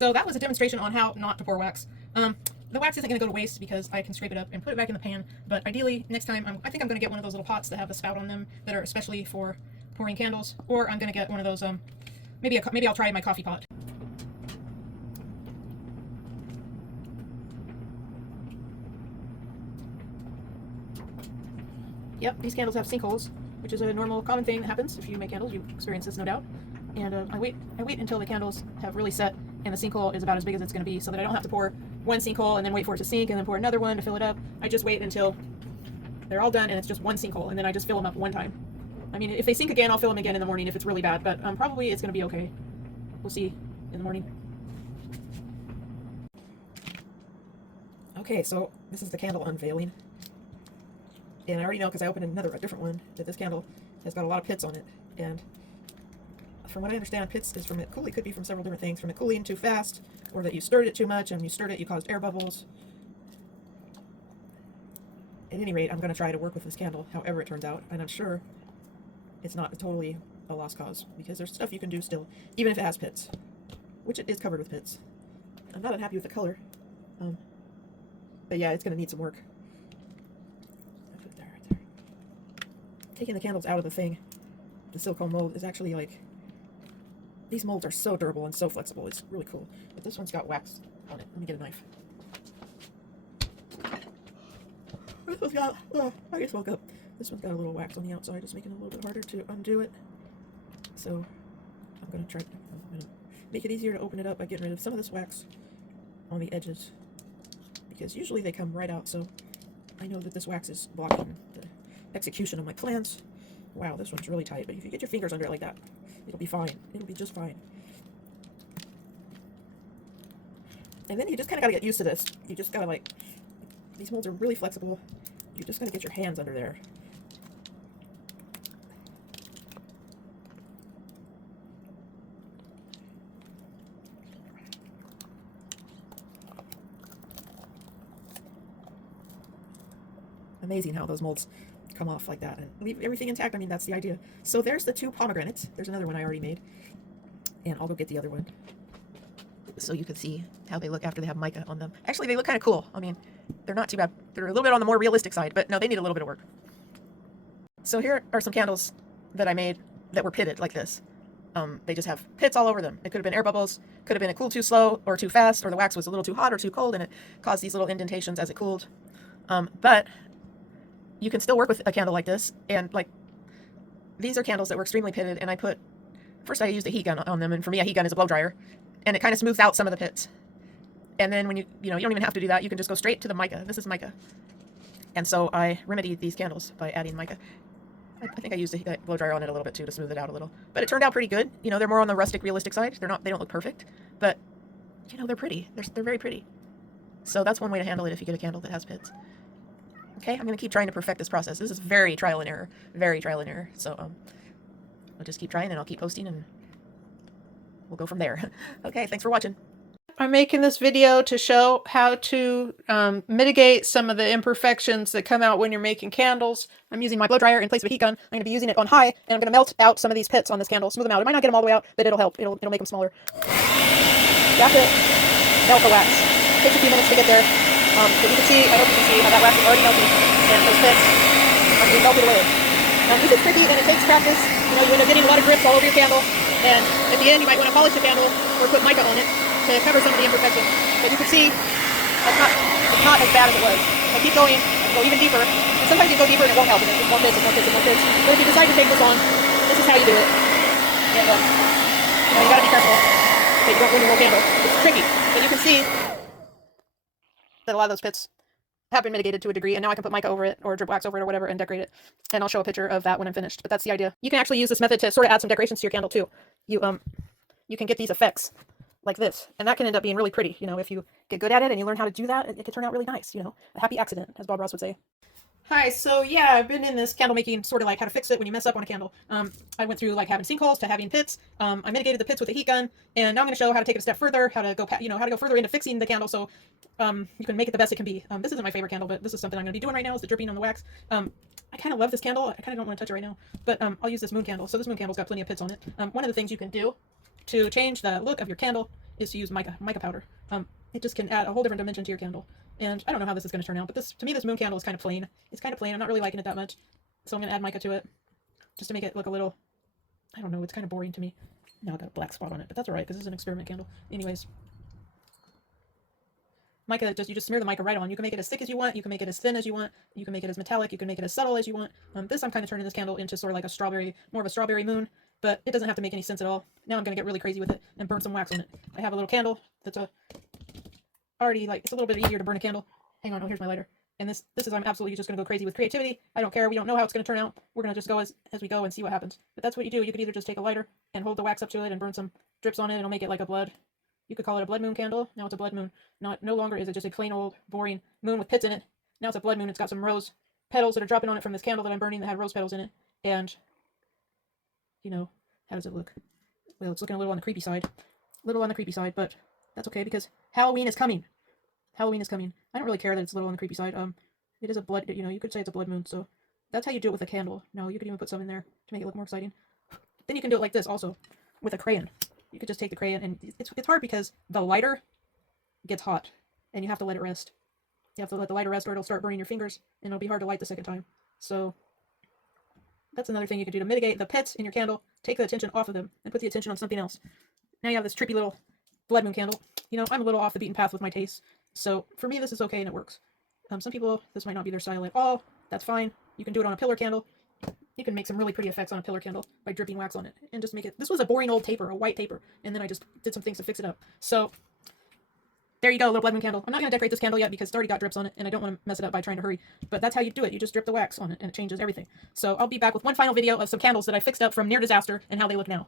So that was a demonstration on how not to pour wax. The wax isn't going to go to waste because I can scrape it up and put it back in the pan, but ideally next time I think I'm going to get one of those little pots that have the spout on them that are especially for pouring candles, or I'm going to get one of those, maybe I'll try my coffee pot. Yep, these candles have sinkholes, which is a normal, common thing that happens if you make candles. You experience this, no doubt. And I wait until the candles have really set and the sinkhole is about as big as it's going to be, so that I don't have to pour one sinkhole and then wait for it to sink and then pour another one to fill it up. I just wait until they're all done and it's just one sinkhole, and then I just fill them up one time. I mean, if they sink again, I'll fill them again in the morning if it's really bad, but probably it's going to be okay. We'll see in the morning. Okay, so this is the candle unveiling. And I already know, because I opened a different one, that this candle has got a lot of pits on it. And from what I understand, pits is from it cooling. Could be from several different things. From it cooling too fast, or that you stirred it too much, and you stirred it, you caused air bubbles. At any rate, I'm going to try to work with this candle, however it turns out. And I'm sure it's not totally a lost cause, because there's stuff you can do still, even if it has pits, which it is covered with pits. I'm not unhappy with the color, but yeah, it's going to need some work. Taking the candles out of the thing, the silicone mold, is actually like, these molds are so durable and so flexible. It's really cool. But this one's got wax on it. Let me get a knife. This one's got, I just woke up. This one's got a little wax on the outside, just making it a little bit harder to undo it. So I'm going to make it easier to open it up by getting rid of some of this wax on the edges, because usually they come right out. So I know that this wax is blocking the execution of my plans. Wow, this one's really tight, but if you get your fingers under it like that, it'll be fine. It'll be just fine. And then you just kind of got to get used to this. You just got to, like, these molds are really flexible. You just got to get your hands under there. Amazing how those molds come off like that and leave everything intact. I mean, that's the idea. So there's the two pomegranates. There's another one I already made, and I'll go get the other one so you can see how they look after they have mica on them. Actually, they look kind of cool. I mean, they're not too bad. They're a little bit on the more realistic side, but no, they need a little bit of work. So here are some candles that I made that were pitted like this. They just have pits all over them. It could have been air bubbles, could have been it cooled too slow or too fast, or the wax was a little too hot or too cold and it caused these little indentations as it cooled. But you can still work with a candle like this, and like these are candles that were extremely pitted, and first I used a heat gun on them, and for me a heat gun is a blow dryer, and it kind of smooths out some of the pits. And then when you don't even have to do that, you can just go straight to the mica. This is mica. And so I remedied these candles by adding mica. I think I used a blow dryer on it a little bit too to smooth it out a little, but it turned out pretty good. You know, they're more on the rustic, realistic side. They don't look perfect, but you know, they're pretty. They're very pretty. So that's one way to handle it if you get a candle that has pits. Okay, I'm going to keep trying to perfect this process. This is very trial and error. Very trial and error. So I'll just keep trying, and I'll keep posting, and we'll go from there. Okay, thanks for watching. I'm making this video to show how to mitigate some of the imperfections that come out when you're making candles. I'm using my blow dryer in place of a heat gun. I'm going to be using it on high, and I'm going to melt out some of these pits on this candle. Smooth them out. It might not get them all the way out, but it'll help. It'll make them smaller. You have to melt the wax. It takes a few minutes to get there. But you can see, I hope you can see how that wax is already melting, and those pits are being melted away. This is tricky, and it takes practice. You know, you end up getting a lot of drips all over your candle, and at the end you might want to polish the candle or put mica on it to cover some of the imperfections. But you can see it's not as bad as it was. I keep going, I go even deeper, and sometimes you go deeper and it won't help, and it's just more pits and more pits and more pits. But if you decide to take this on, this is how you do it. And you gotta be careful that you don't ruin your whole candle. It's tricky, but you can see that a lot of those pits have been mitigated to a degree, and now I can put mica over it or drip wax over it or whatever and decorate it. And I'll show a picture of that when I'm finished. But that's the idea. You can actually use this method to sort of add some decorations to your candle too. You can get these effects like this, and that can end up being really pretty. You know, if you get good at it and you learn how to do that, it can turn out really nice. You know, a happy accident, as Bob Ross would say. Hi, so yeah, I've been in this candle making, sort of like how to fix it when you mess up on a candle. I went through like having sinkholes to having pits. I mitigated the pits with a heat gun, and now I'm going to show how to take it a step further, how to go further into fixing the candle so you can make it the best it can be. This isn't my favorite candle, but this is something I'm going to be doing right now, is the dripping on the wax. I kind of love this candle. I kind of don't want to touch it right now, but I'll use this moon candle. So this moon candle's got plenty of pits on it. One of the things you can do to change the look of your candle is to use mica powder. It just can add a whole different dimension to your candle. And I don't know how this is going to turn out, but to me, this moon candle is kind of plain. It's kind of plain. I'm not really liking it that much. So I'm going to add mica to it just to make it look a little, I don't know, it's kind of boring to me. Now I got a black spot on it, but that's all right because this is an experiment candle. Anyways, mica, you just smear the mica right on. You can make it as thick as you want. You can make it as thin as you want. You can make it as metallic. You can make it as subtle as you want. This, I'm kind of turning this candle into sort of like a strawberry, more of a strawberry moon, but it doesn't have to make any sense at all. Now I'm going to get really crazy with it and burn some wax on it. I have a little candle that's already, like, it's a little bit easier to burn a candle. Hang on, oh, here's my lighter. And this is, I'm absolutely just going to go crazy with creativity. I don't care. We don't know how it's going to turn out. We're going to just go as we go and see what happens. But that's what you do. You could either just take a lighter and hold the wax up to it and burn some drips on it, and it'll make it like a blood. You could call it a blood moon candle. Now it's a blood moon. No longer is it just a plain old boring moon with pits in it. Now it's a blood moon. It's got some rose petals that are dropping on it from this candle that I'm burning that had rose petals in it. And, you know, how does it look? Well, it's looking a little on the creepy side. But that's okay because Halloween is coming. Halloween is coming. I don't really care that it's a little on the creepy side. It is a blood, you know, you could say it's a blood moon, so that's how you do it with a candle. No, you could even put some in there to make it look more exciting. Then you can do it like this also, with a crayon. You could just take the crayon, and it's hard because the lighter gets hot, and you have to let it rest. You have to let the lighter rest or it'll start burning your fingers, and it'll be hard to light the second time. So that's another thing you can do to mitigate the pits in your candle. Take the attention off of them and put the attention on something else. Now you have this trippy little blood moon candle. You know, I'm a little off the beaten path with my tastes, so for me this is okay and it works. Some people, this might not be their style at all. That's fine. You can do it on a pillar candle. You can make some really pretty effects on a pillar candle by dripping wax on it and just make it. This was a boring old taper, a white taper, and then I just did some things to fix it up. So there you go, little blood moon candle. I'm not going to decorate this candle yet because it's already got drips on it, and I don't want to mess it up by trying to hurry. But that's how you do it. You just drip the wax on it, and it changes everything. So I'll be back with one final video of some candles that I fixed up from near disaster and how they look now.